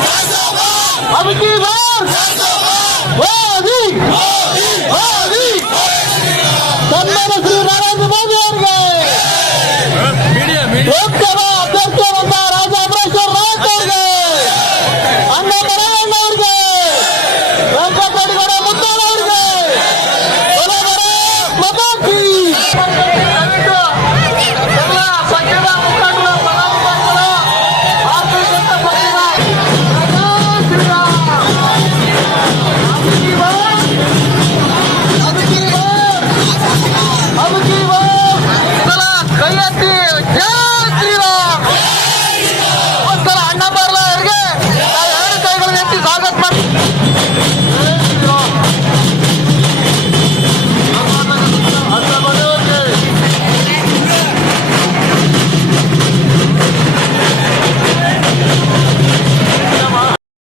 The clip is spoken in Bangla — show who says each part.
Speaker 1: अब की बार